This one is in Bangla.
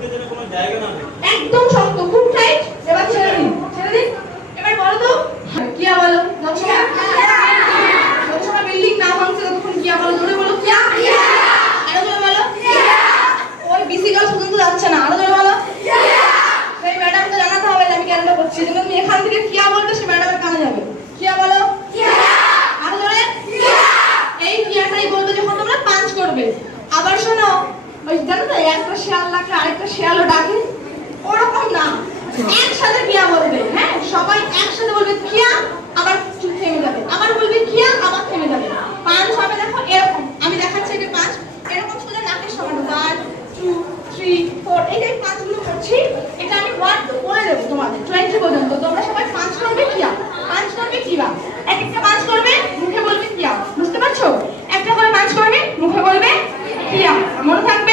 দিতে যেন কোনো জায়গা না থাকে। একদম শক্ত, খুব টাইট। এবার ছেড়ে দিন, ছেড়ে দিন। এবার বলো তো কিয়া বলো। যতক্ষণ বিল্ডিং না ভাঙছে ততক্ষণ কিয়া বলো, জোরে বলো কিয়া। আরো জোরে বলো। ওই বিসিকাল শুনতে যাচ্ছে না, আরো জোরে বলো। সেই ম্যাডামকে জানাতে হবে যে আমি কেন করছি, যদি তুমি এখান থেকে কিয়া বলবে সে ম্যাডামের কানে যাবে। কিয়া বলো। আরো জোরে। এই কিয়াটাই বলবে যখন তোমরা পাঞ্চ করবে। আবার শোনো, ওই জানো তো একটা শেয়াল ডাকলে আরেকটা শেয়ালও ডাকে, ওরকম না, একসাথে কিয়া বলবে। হ্যাঁ, সবাই একসাথে বলবে কিয়া, আবার থেমে যাবে, আবার বলবে কিয়া, আবার থেমে যাবে। পাঁচ হবে, দেখো এরকম আমি দেখাচ্ছি, এটা পাঁচ, এরকম শুধু নাকের সমান 1 2 3 4, এই যে পাঁচগুলো করছি, এটা আমি 1 বলে দেবো তোমাদের 20 পর্যন্ত। তোমরা সবাই পাঁচ করবে কিয়া, পাঁচ করবে কিয়া, এক একটা পাঁচ করবে, মুখে বলবে কিয়া। বুঝতে পারছো? একটা করে পাঁচ করবে, মুখে বলবে কিয়া। মনে থাকবে।